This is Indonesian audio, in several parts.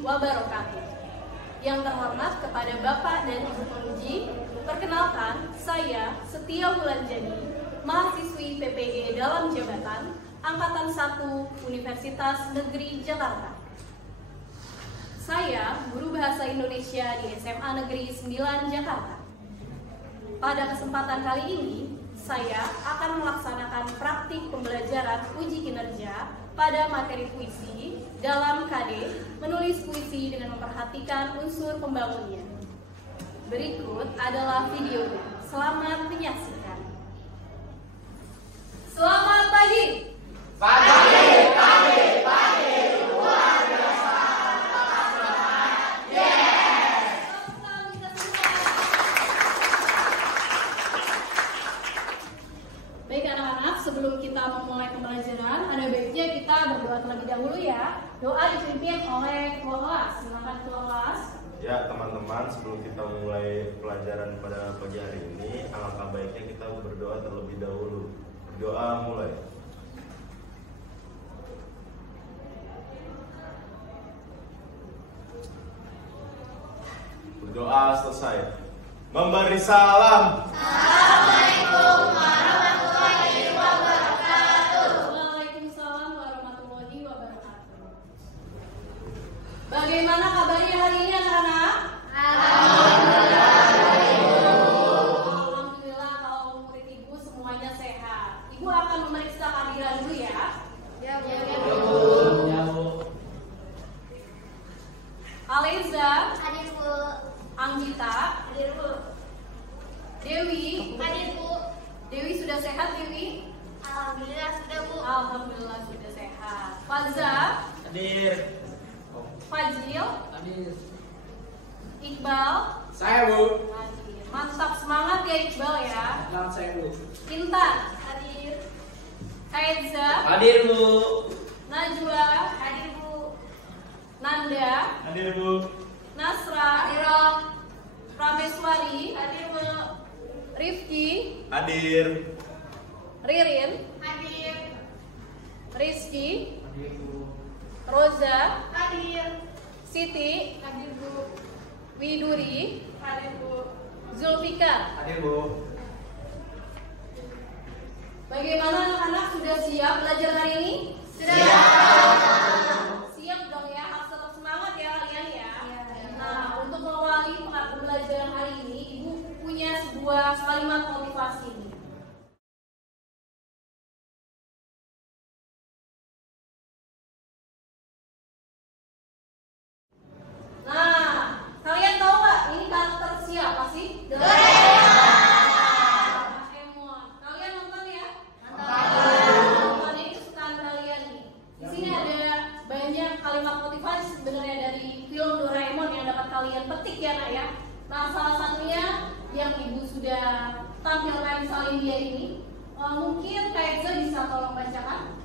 wabarakatuh. Yang terhormat kepada Bapak dan Ibu Penguji, perkenalkan saya Setia Wulanjani, mahasiswi PPG dalam jabatan Angkatan 1 Universitas Negeri Jakarta. Saya guru bahasa Indonesia di SMA Negeri 9 Jakarta. Pada kesempatan kali ini, saya akan melaksanakan praktik pembelajaran uji kinerja pada materi puisi dalam KD menulis puisi dengan memperhatikan unsur pembangunnya. Berikut adalah videonya. Selamat menyaksikan. Selamat pagi. Pagi. Luar biasa. Yes. Baik anak-anak, sebelum kita memulai pembelajaran, ada baiknya kita berdoa terlebih dahulu ya. Doa dipimpin oleh ketua kelas. Silakan ketua kelas. Ya teman-teman, sebelum kita mulai pelajaran pada pagi hari ini, alangkah baiknya kita berdoa terlebih dahulu. Berdoa mulai. Berdoa selesai. Memberi salam. Assalamualaikum warahmatullahi wabarakatuh. Waalaikumsalam warahmatullahi wabarakatuh. Bagaimana kabarnya hari ini anak-anak? Alhamdulillah kalau murid ibu semuanya sehat. Ibu akan memeriksa kehadiran dulu ya. Ya, Bu. Aleza, Hadir Bu. Anggita, Hadir Bu. Dewi, Hadir Bu. Dewi sudah sehat Dewi? Alhamdulillah sudah Bu. Alhamdulillah sudah sehat. Faza, Hadir. Fajil, Hadir. Iqbal, Saya Bu. hadir. Mantap, semangat ya Iqbal ya. Selamat saya Bu. Intan, hadir. Kaedza, Hadir Bu. Najwa, hadir Bu. Nanda, Hadir Bu. Nasra, Hadir. Prameswari, hadir Bu. Rifki, Hadir. Ririn, Hadir. Rizky, Hadir Bu. Roza, Hadir. Siti, Hadir Bu. Widuri, Hadir Bu. Zulfikar. Hadir Bu. Bagaimana anak-anak, sudah siap belajar hari ini? Sudah. Siap dong ya, harus tetap semangat ya kalian ya. Iya. Nah, untuk mengawali pembelajaran hari ini, Ibu punya sebuah kalimat motivasi nih. Nah, kalian tahu nggak ini karakter siapa sih? Doraemon. Kalian nonton ya? Nonton. Ini kesukaan kalian nih. Di sini ada banyak kalimat motivasi sebenarnya dari film Doraemon yang dapat kalian petik ya nak ya. Nah, salah satunya yang ibu sudah tampilkan di Salindia ini, mungkin Kak Eza bisa tolong bacakan.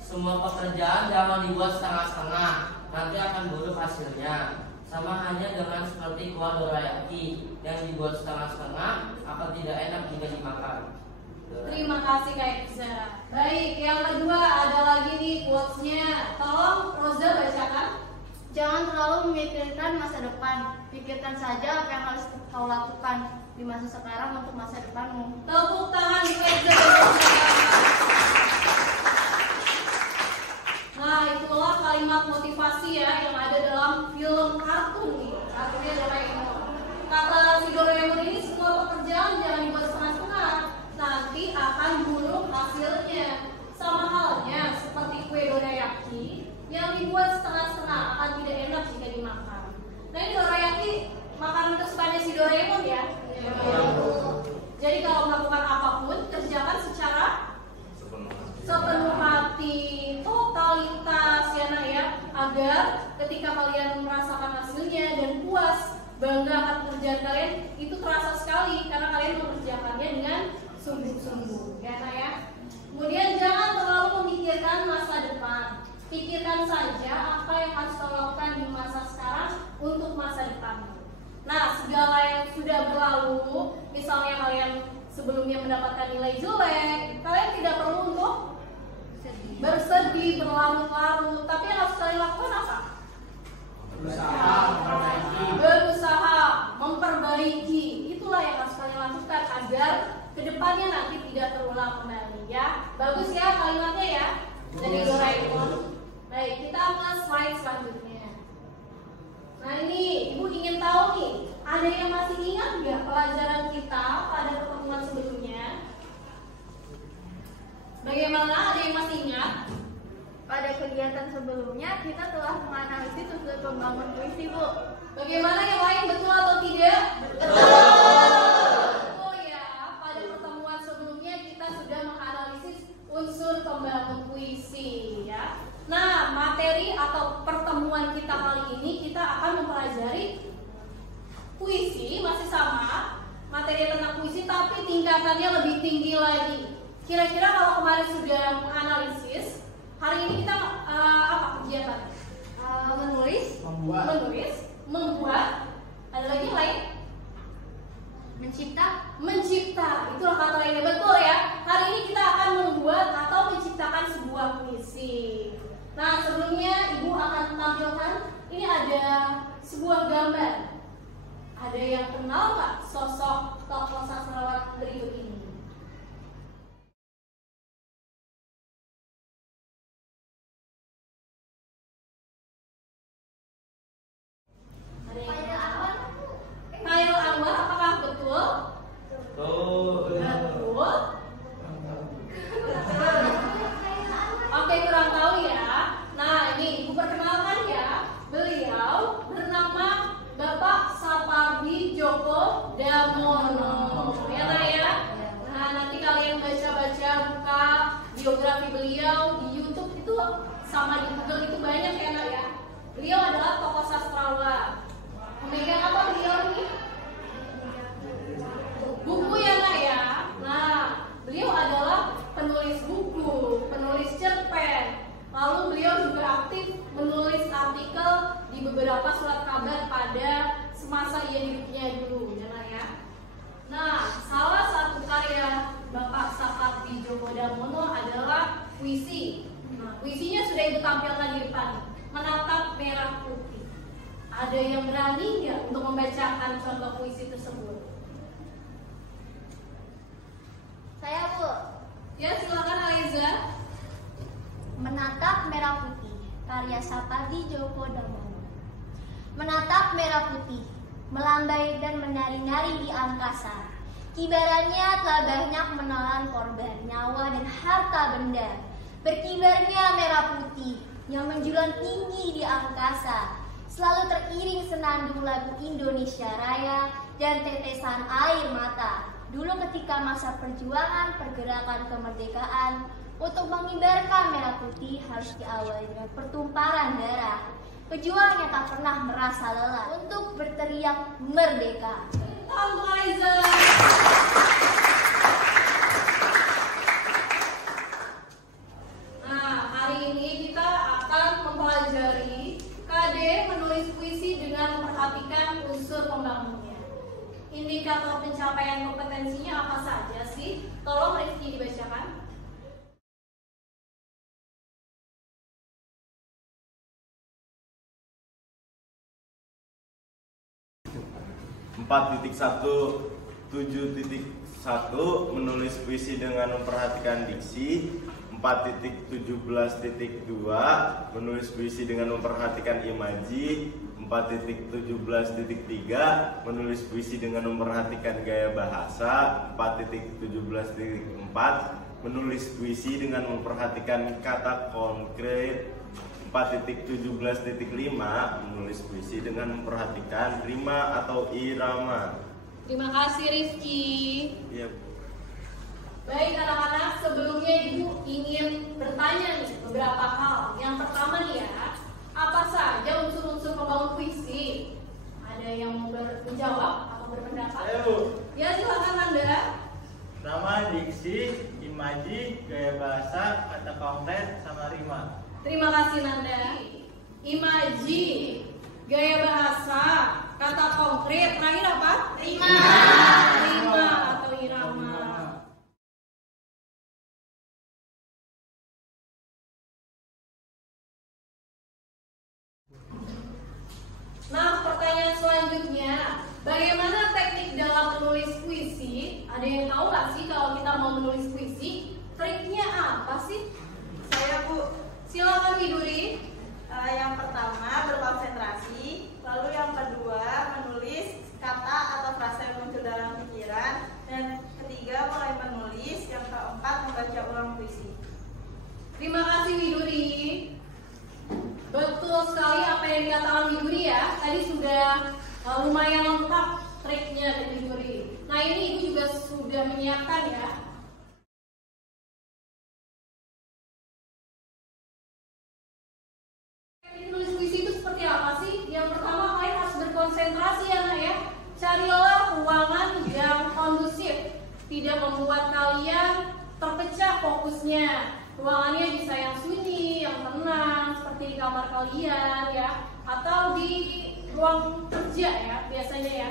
Semua pekerjaan jangan dibuat setengah-setengah, nanti akan buruk hasilnya. Sama hanya dengan seperti kuah dorayaki yang dibuat setengah-setengah akan tidak enak jika dimakan. Terima kasih Kak Eza. Baik, yang kedua ada lagi nih quotes-nya. Tolong Roza bacakan. Jangan terlalu memikirkan masa depan. Pikirkan saja apa yang harus kau lakukan di masa sekarang untuk masa depanmu. Tepuk tangan Kak Eza. Nah, itulah kalimat motivasi ya yang ada dalam film kartun nih. Kartunnya Doraemon. Kata si Doraemon ini, semua pekerjaan jangan dibuat setengah-setengah, nanti akan buruk hasilnya. Sama halnya seperti kue dorayaki yang dibuat setengah-setengah akan tidak enak jika dimakan. Nah, ini dorayaki makanan kesukaannya si Doraemon ya. Jadi kalau melakukan apapun, kerjakan secara sepenuh hati, totalitas ya nak ya, agar ketika kalian merasakan hasilnya dan puas, bangga akan pekerjaan kalian, itu terasa sekali karena kalian mengerjakannya dengan sungguh-sungguh ya nak ya. Kemudian jangan terlalu memikirkan masa depan, pikirkan saja apa yang harus kau lakukan di masa sekarang untuk masa depan. Nah, segala yang sudah berlalu, misalnya kalian sebelumnya mendapatkan nilai jelek, kalian tidak perlu untuk bersedih, berlarut-larut. Tapi yang harus kalian lakukan apa? Berusaha memperbaiki. Berusaha memperbaiki. Itulah yang harus kalian lakukan agar kedepannya nanti tidak terulang kembali ya. Bagus ya kalimatnya ya dari Doraemon. Baik, kita ke slide selanjutnya. Nah ini ibu ingin tahu nih, ada yang masih ingat nggak pelajaran kita pada pertemuan sebelumnya? Bagaimana, ada yang masih ingat? Pada kegiatan sebelumnya kita telah menganalisis unsur pembangun puisi, Bu. Bagaimana yang lain, betul atau tidak? Betul. Oh ya, pada pertemuan sebelumnya kita sudah menganalisis unsur pembangun puisi ya. Nah, materi atau pertemuan kita kali ini kita akan mempelajari puisi, masih sama materi tentang puisi tapi tingkatannya lebih tinggi lagi. Kira-kira kalau kemarin sudah menganalisis, hari ini kita apa kegiatan? Menulis, Membuat, ada lagi yang lain? Mencipta, itulah kata lainnya, betul ya. Hari ini kita akan membuat atau menciptakan sebuah puisi. Nah, sebelumnya ibu akan tampilkan, ini ada sebuah gambar. Ada yang kenal nggak sosok tokoh sastrawat berikut ini? Khairul Anwar, apakah betul? Betul. Betul. Oke, kurang tahu ya. Nah, ini ibu perkenalkan ya. Beliau bernama Bapak Sapardi Djoko Damono. Ya, nah ya. Nah, nanti kalian baca-baca, buka biografi beliau di YouTube itu sama di Google itu banyak ya, Nak ya. Beliau adalah tokoh sastrawan. Memegang apa beliau ini? Buku ya, Nak ya. Nah, beliau adalah penulis buku, penulis cerpen. Lalu beliau juga aktif menulis artikel di beberapa surat kabar pada semasa ia hidupnya dulu, ya, Nak ya. Nah, salah satu karya Bapak Sapardi Djoko Damono adalah puisi. Nah, puisinya sudah ibu tampilkan di depan. Menatap Merah Putih. Ada yang berani nggak untuk membacakan contoh puisi tersebut? Saya, Bu. Ya, silakan Aiza. Menatap Merah Putih, karya Sapardi Djoko Damono. Menatap merah putih, melambai dan menari-nari di angkasa. Kibarannya telah banyak menelan korban, nyawa dan harta benda. Berkibarnya merah putih yang menjulang tinggi di angkasa, selalu teriring senandung lagu Indonesia Raya dan tetesan air mata. Dulu ketika masa perjuangan pergerakan kemerdekaan, untuk mengibarkan merah putih harus diawali dengan pertumpahan darah. Pejuang yang tak pernah merasa lelah untuk berteriak merdeka. Tante Aiza. Nah, hari ini kita akan mempelajari KD menulis puisi dengan memperhatikan unsur pembangunnya. Indikator pencapaian kompetensinya apa saja sih? Tolong Rifki dibacakan. 4.1.7.1 menulis puisi dengan memperhatikan diksi. 4.17.2 menulis puisi dengan memperhatikan imaji. 4.17.3 menulis puisi dengan memperhatikan gaya bahasa. 4.17.4 menulis puisi dengan memperhatikan kata konkret. 4.17.5 menulis puisi dengan memperhatikan rima atau irama. Terima kasih Rifki. Iya. Baik anak-anak, sebelumnya Ibu ingin bertanya nih beberapa hal. Yang pertama nih ya, apa saja unsur-unsur pembangun puisi? Ada yang mau menjawab atau berpendapat? Ayo. Ya silakan Anda. Nama, diksi, imaji, gaya bahasa, kata konkret, sama rima. Terima kasih Nanda. Imaji, gaya bahasa, kata konkret, terakhir apa? Rima. Rima atau irama. selanjutnya, bagaimana teknik dalam menulis puisi? Ada yang tahu nggak sih kalau kita mau menulis puisi, triknya apa sih? Saya Bu. Silakan Widuri. Yang pertama berkonsentrasi, lalu yang kedua menulis kata atau frasa yang muncul dalam pikiran, dan ketiga mulai menulis, yang keempat membaca ulang puisi. Terima kasih Widuri. Betul sekali apa yang dikatakan Widuri ya. Tadi sudah lumayan lengkap triknya dari Widuri. Nah ini Ibu juga sudah menyiapkan ya. Teknik menulis puisi itu seperti apa sih? Yang pertama kalian harus berkonsentrasi ya Nak ya. Carilah ruangan yang kondusif, tidak membuat kalian terpecah fokusnya. Ruangannya bisa yang sunyi, yang tenang, seperti di kamar kalian ya, atau di ruang kerja ya, biasanya ya.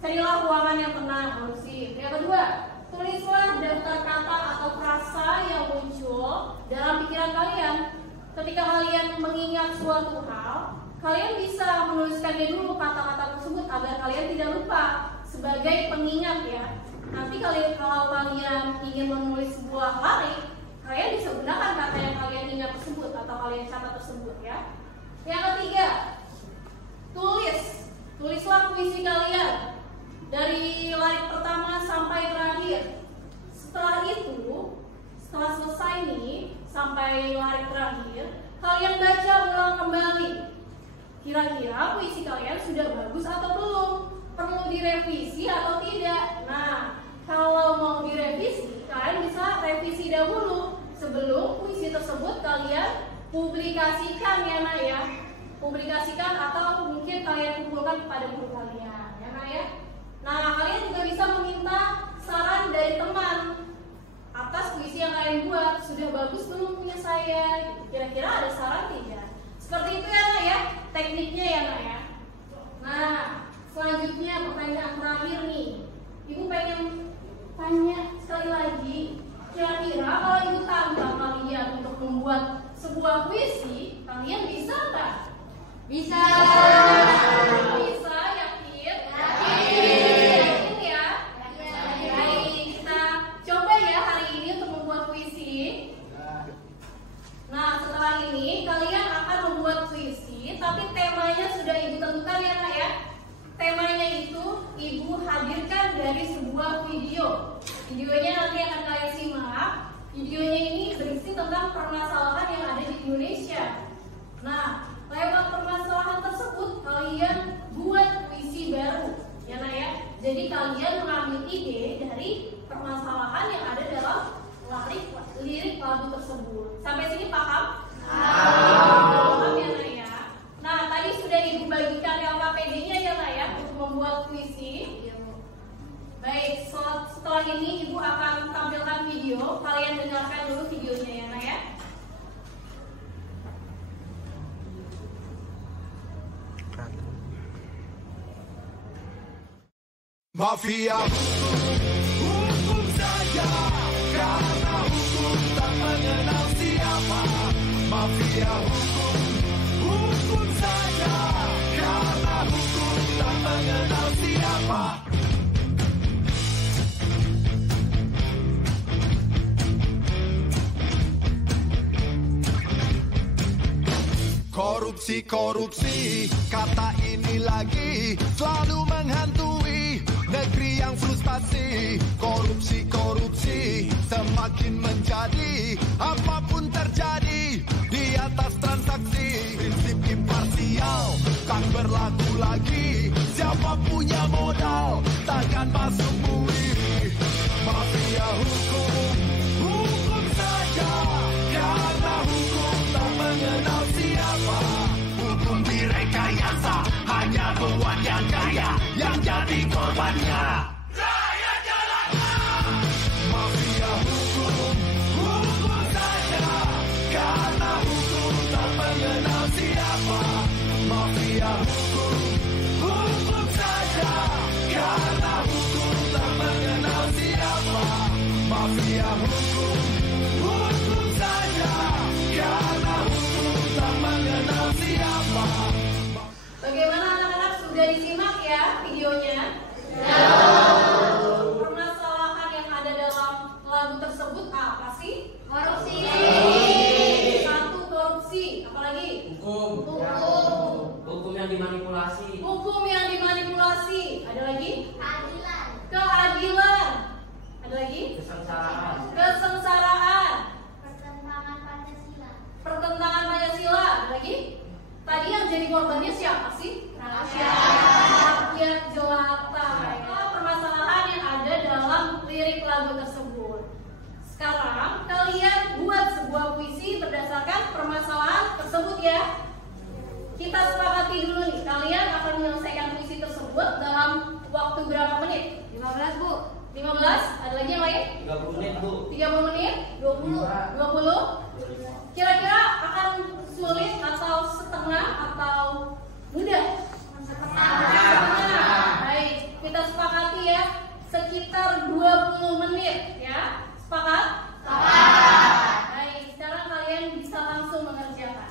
Carilah ruangan yang tenang, kondusif. Yang kedua, tulislah daftar kata atau frasa yang muncul dalam pikiran kalian. Ketika kalian mengingat suatu hal, kalian bisa menuliskannya dulu kata-kata tersebut agar kalian tidak lupa sebagai pengingat ya. Nanti kalau kalian ingin menulis sebuah lirik, kalian bisa gunakan kata yang kalian ingat tersebut atau kalian catat tersebut ya. Yang ketiga, tulislah puisi kalian dari lirik pertama sampai terakhir. Setelah itu, setelah selesai nih sampai lirik terakhir, kalian baca ulang kembali. Kira-kira puisi kalian sudah bagus atau belum? Perlu direvisi atau tidak? Nah, kalau mau direvisi, kalian bisa revisi dahulu sebelum puisi tersebut kalian publikasikan ya Nak ya. Publikasikan atau mungkin kalian kumpulkan kepada guru kalian ya Nak ya. Nah, kalian juga bisa meminta saran dari teman atas puisi yang kalian buat. Sudah bagus belum punya saya? Kira-kira ada saran tidak? Seperti itu ya Nak ya, tekniknya ya Nak ya. Nah, selanjutnya pertanyaan terakhir nih. Ibu pengen tanya sekali lagi, kira-kira kalau Ibu tambah kalian untuk membuat sebuah puisi, kalian bisa nggak? Bisa. Bisa, yakin? Yakin ya? Baik, kita coba ya hari ini untuk membuat puisi. Nah, setelah ini kalian akan membuat puisi, tapi temanya sudah Ibu tentukan ya Nak ya. Temanya itu Ibu hadirkan dari sebuah video. Videonya nanti akan kalian simak. Videonya ini berisi tentang permasalahan yang ada di Indonesia. Nah, lewat permasalahan tersebut kalian buat puisi baru, ya Nak ya. Jadi kalian mengambil ide dari permasalahan yang ada dalam lirik lagu tersebut. Sampai sini paham? Paham ya Nak ya. Nah, tadi sudah Ibu bagikan LKPD-nya ya Nak ya untuk membuat puisi. Baik, setelah ini Ibu akan tampilkan video. Kalian dengarkan dulu videonya ya Nak ya. Mafia hukum saja, karena hukum tak mengenal siapa. Mafia hukum saja, karena hukum tak mengenal siapa. Korupsi, kata ini lagi selalu menghantui negeri yang frustasi. Korupsi, semakin menjadi apapun terjadi di atas transaksi. Prinsip imparsial tak berlaku lagi. Siapa punya modal takkan masuk bui. Mafia hukum saja, karena hukum tak mengenal siapa. Hukum direkayasa, hanya buat yang kaya yang jadi korbannya. Rakyat jalankan. Mafia hukum saja, karena hukum tak mengenal siapa. Mafia hukum saja, karena hukum tak mengenal siapa. Mafia hukum saja, karena hukum tak mengenal siapa. Bagaimana anak-anak sudah disimak ya? tadi yang jadi korbannya siapa sih? Rakyat jelata. Itulah permasalahan yang ada dalam lirik lagu tersebut. Sekarang kalian buat sebuah puisi berdasarkan permasalahan tersebut ya. Kita sepakati dulu nih, kalian akan menyelesaikan puisi tersebut dalam waktu berapa menit? 15 Bu. 15? Ada lagi yang lain? 30 menit Bu. 30 menit? 20? Kira-kira akan sulit atau setengah atau mudah? Setengah. Baik, kita sepakati ya, sekitar 20 menit ya. Sepakat? Sepakat. Baik, sekarang kalian bisa langsung mengerjakan.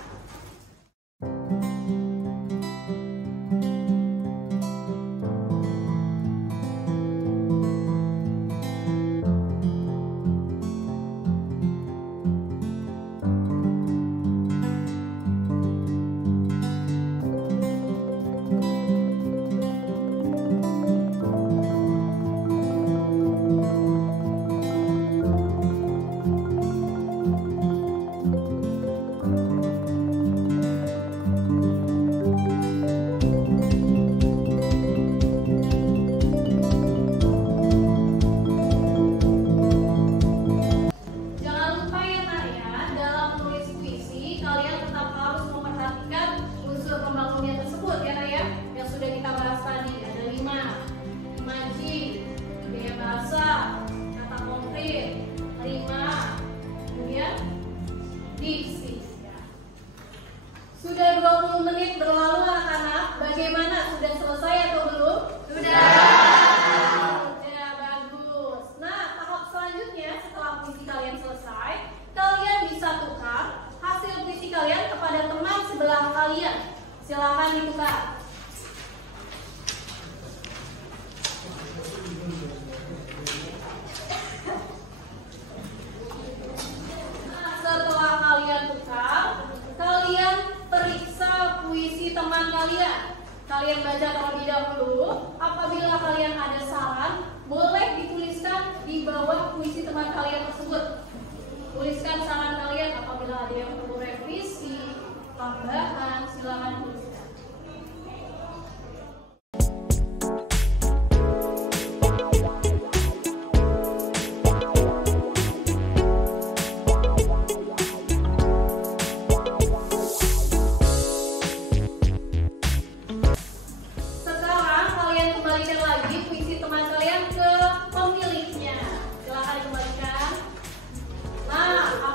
Sudah 20 menit berlalu anak-anak, bagaimana? Sudah selesai atau belum? Sudah, bagus. Nah, tahap selanjutnya setelah puisi kalian selesai, kalian bisa tukar hasil puisi kalian kepada teman sebelah kalian. Silahkan ditukar. Nah, setelah kalian tukar, kalian periksa puisi teman kalian. Kalian baca terlebih dahulu. Apabila kalian ada saran, boleh dituliskan di bawah puisi teman kalian tersebut. Tuliskan saran kalian. Apabila ada yang perlu revisi, tambahan, silakan tuliskan.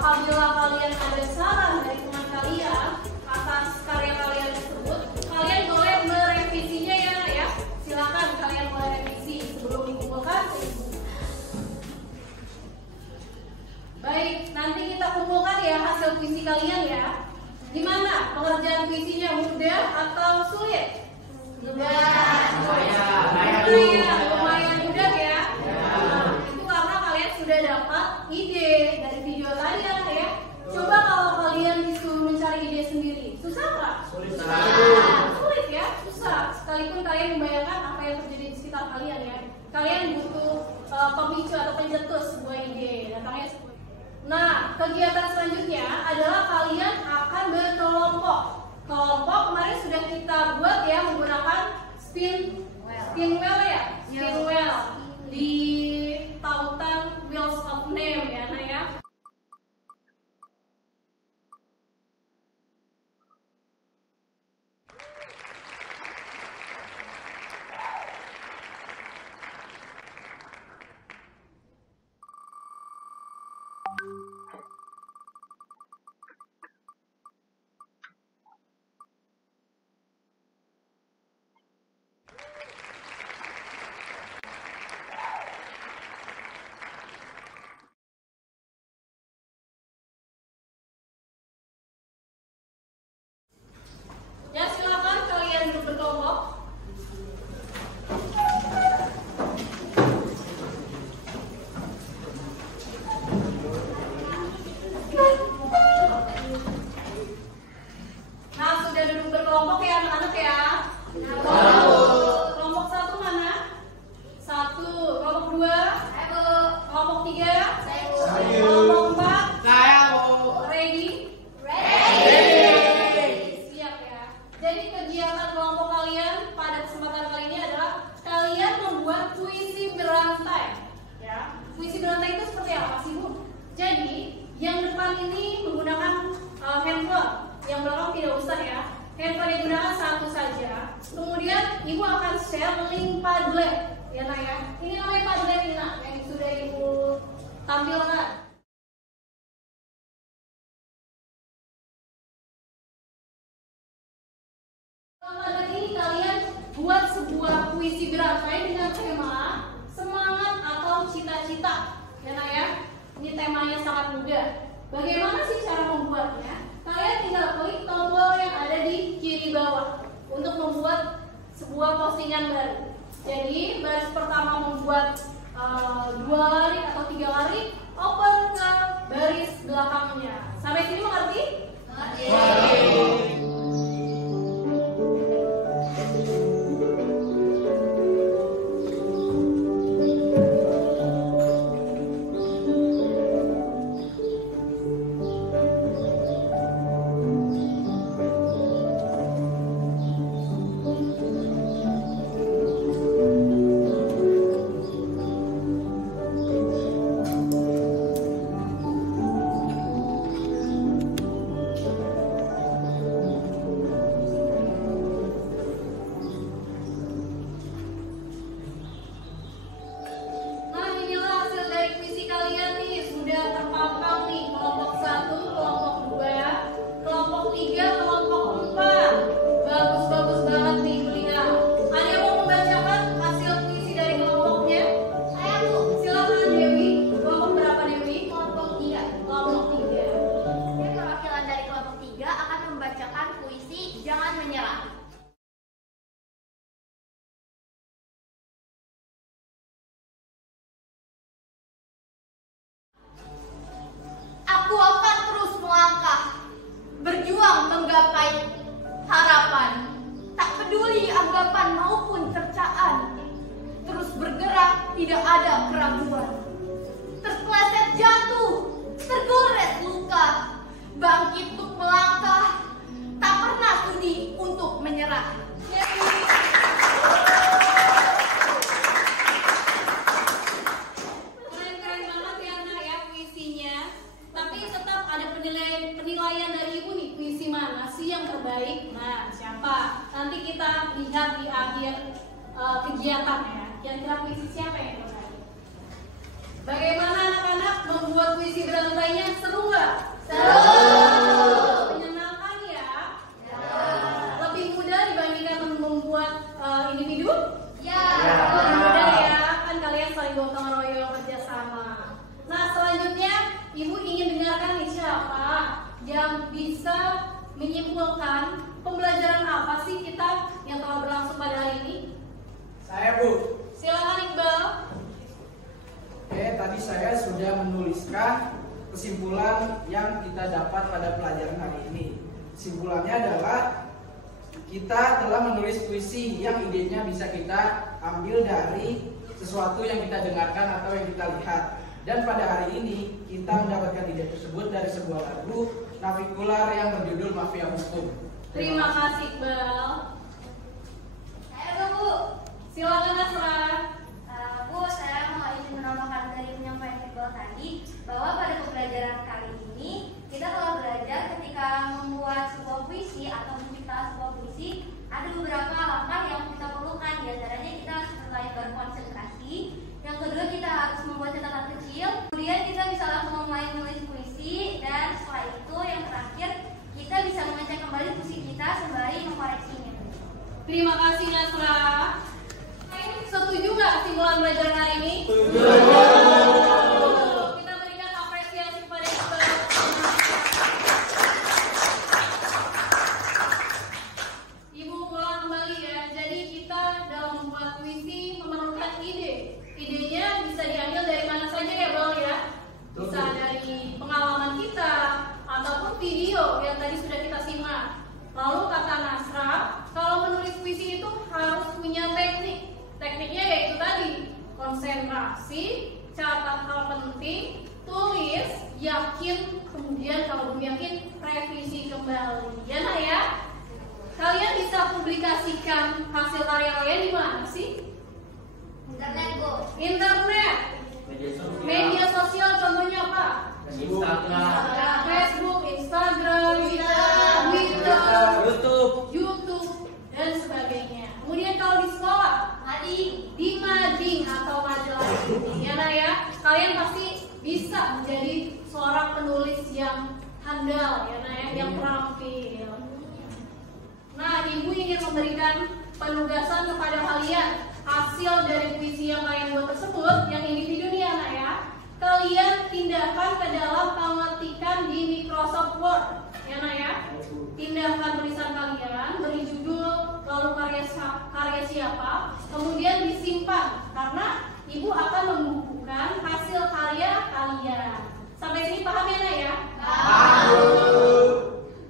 Apabila kalian ada saran dari teman kalian atas karya kalian tersebut, kalian boleh merevisinya ya. Silakan kalian boleh revisi sebelum dikumpulkan. Baik, nanti kita kumpulkan ya hasil puisi kalian ya. Gimana pengerjaan puisinya, mudah atau sulit? Lumayan mudah ya. Nah, itu karena kalian sudah dapat ide dari video tadi ya. Coba kalau kalian disuruh mencari ide sendiri, susah nggak? Sulit ya, susah. Sekalipun kalian membayangkan apa yang terjadi di sekitar kalian ya, kalian butuh pemicu atau pencetus sebuah ide. Datangnya sebuah. Nah, kegiatan selanjutnya adalah kalian akan berkelompok. Kelompok kemarin sudah kita buat ya menggunakan spin wheel ya, spin wheel di tautan Wheels of Name ya, nah ya. Ibu akan share link Padlet, ya Nak ya. Ini namanya Padlet nih Nak, yang sudah Ibu tampilkan. Padlet ini kalian buat sebuah puisi berantai dengan tema semangat atau cita-cita, ya Nak ya. Ini temanya sangat mudah. Bagaimana sih cara membuatnya? Kalian tinggal klik tombol yang ada di kiri bawah untuk membuat sebuah postingan baru. Jadi baris pertama membuat 2 lari atau 3 lari, open ke baris belakangnya. Sampai sini mengerti? Mengerti. Aku akan terus melangkah, berjuang menggapai harapan, tak peduli anggapan maupun cercaan. Terus bergerak, tidak ada keraguan. Terpeleset jatuh, tergores luka, bangkit untuk melangkah, tak pernah sudi untuk menyerah. Penilaian dari Ibu nih, puisi mana sih yang terbaik? Nah, siapa? Nanti kita lihat di akhir kegiatan ya. Kira-kira puisi siapa yang terbaik? Bagaimana anak-anak membuat puisi berantainya? Seru nggak? Seru. Menyenangkan ya? Ya. Lebih mudah dibandingkan membuat individu? Ya. Lebih mudah ya, kan kalian saling gotong royong kerjasama. Nah, selanjutnya Ibu ingin dengarkan nih siapa yang bisa menyimpulkan pembelajaran apa sih kita yang telah berlangsung pada hari ini? Saya, Bu. Silakan Iqbal. Oke, tadi saya sudah menuliskan kesimpulan yang kita dapat pada pelajaran hari ini. Kesimpulannya adalah kita telah menulis puisi yang idenya bisa kita ambil dari sesuatu yang kita dengarkan atau yang kita lihat. Dan pada hari ini kita mendapatkan ide tersebut dari sebuah lagu navikular yang berjudul Mafia Hukum. Terima kasih Iqbal. Saya Bu. Silakan Asra. Bu, saya mau izin menambahkan dari penyampaian Iqbal tadi bahwa pada pembelajaran kali ini kita telah belajar ketika membuat sebuah puisi atau menciptakan sebuah puisi ada beberapa langkah yang kita perlukan. Di antaranya kita harus mulai berkonsentrasi. Yang kedua kita harus membuat catatan kecil. Kemudian kita bisa langsung mulai menulis puisi dan setelah itu yang terakhir kita bisa mengecek kembali puisi kita sembari mengkoreksinya. Terima kasih Nasra. Setuju nggak simpulan belajar hari ini? Setuju. Kita berikan apresiasi kepada Iqbal. Ibu ulang kembali ya. Jadi kita dalam membuat puisi memerlukan ide. Idenya bisa diambil dari mana saja ya Bang ya. Bisa dari pengalaman kita ataupun video yang tadi sudah kita simak. Lalu kata Nasra, kalau menulis puisi itu harus punya teknik. Tekniknya yaitu tadi konsentrasi, catat hal penting, tulis, yakin, kemudian kalau belum yakin revisi kembali. Ya Nak ya. Kalian bisa publikasikan hasil karya kalian di mana sih? Internet Bu. Internet. Media sosial contohnya apa? Instagram, Facebook, Instagram, Twitter, YouTube, dan sebagainya. Kemudian kalau di yang terampil. Nah, ibu ingin memberikan penugasan kepada kalian. Hasil dari puisi yang kalian buat tersebut, yang individu nih anak ya, kalian pindahkan ke dalam pengetikan di Microsoft Word, ya nak ya. Pindahkan tulisan kalian, beri judul, lalu karya siapa, kemudian disimpan karena ibu akan membukukan hasil karya kalian. Sampai sini paham ya nak ya?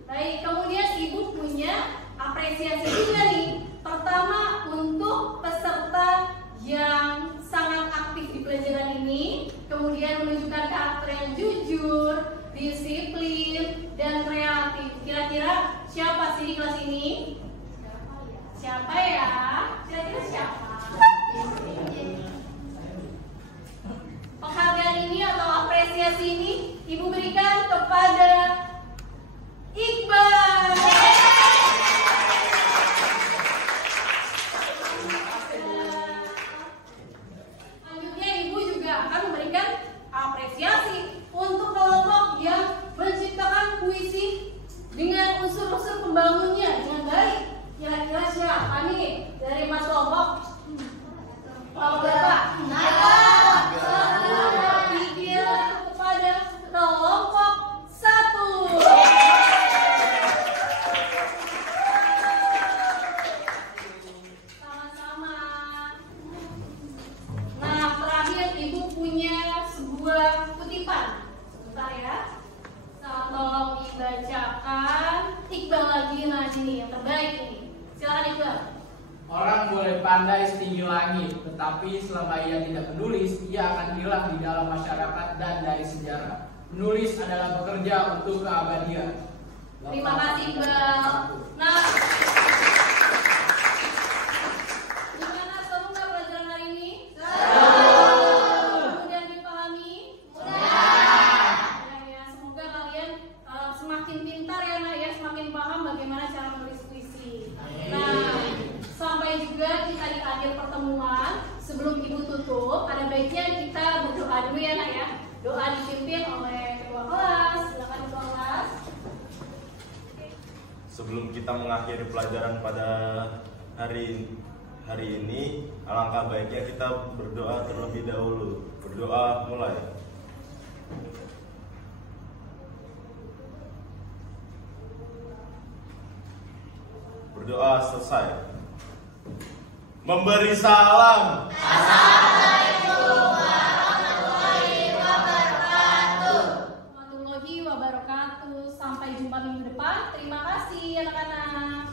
Baik, kemudian ibu punya apresiasi juga nih. Pertama untuk peserta yang sangat aktif di pelajaran ini, kemudian menunjukkan karakter yang jujur, disiplin, dan kreatif. Kira-kira siapa sih di kelas ini? Siapa ya? Kira-kira siapa? Penghargaan ini atau apresiasi ini ibu berikan kepada Iqbal. Selanjutnya ibu juga akan memberikan apresiasi untuk kelompok yang menciptakan puisi dengan unsur-unsur pembangunnya dengan baik. Kira-kira siapa nih dari mas kelompok? Kelompok berapa? Pikir kepada kelompok 1. Sama-sama. Nah, terakhir ibu punya sebuah kutipan. Sebentar ya. Tolong dibacakan. Iqbal lagi nih yang terbaik ini. Silakan Iqbal. Orang boleh pandai setinggi langit, tetapi selama ia tidak menulis, ia akan hilang di dalam masyarakat dan dari sejarah. Menulis adalah bekerja untuk keabadian. Terima kasih Iqbal. Nah, gimana, seru nggak pelajaran hari ini? Mudah dipahami? Ya, semoga kalian semakin pintar ya nak ya, semakin paham bagaimana cara menulis puisi. Nah, sampai juga kita di akhir pertemuan, sebelum ibu tutup, ada baiknya kita berdoa dulu ya nak ya. Doa dipimpin oleh ketua kelas. Silakan ketua kelas. Sebelum kita mengakhiri pelajaran pada hari ini, alangkah baiknya kita berdoa terlebih dahulu. Berdoa mulai. Berdoa selesai. Memberi salam. Warahmatullahi wabarakatuh. Sampai jumpa minggu depan. Terima kasih anak-anak.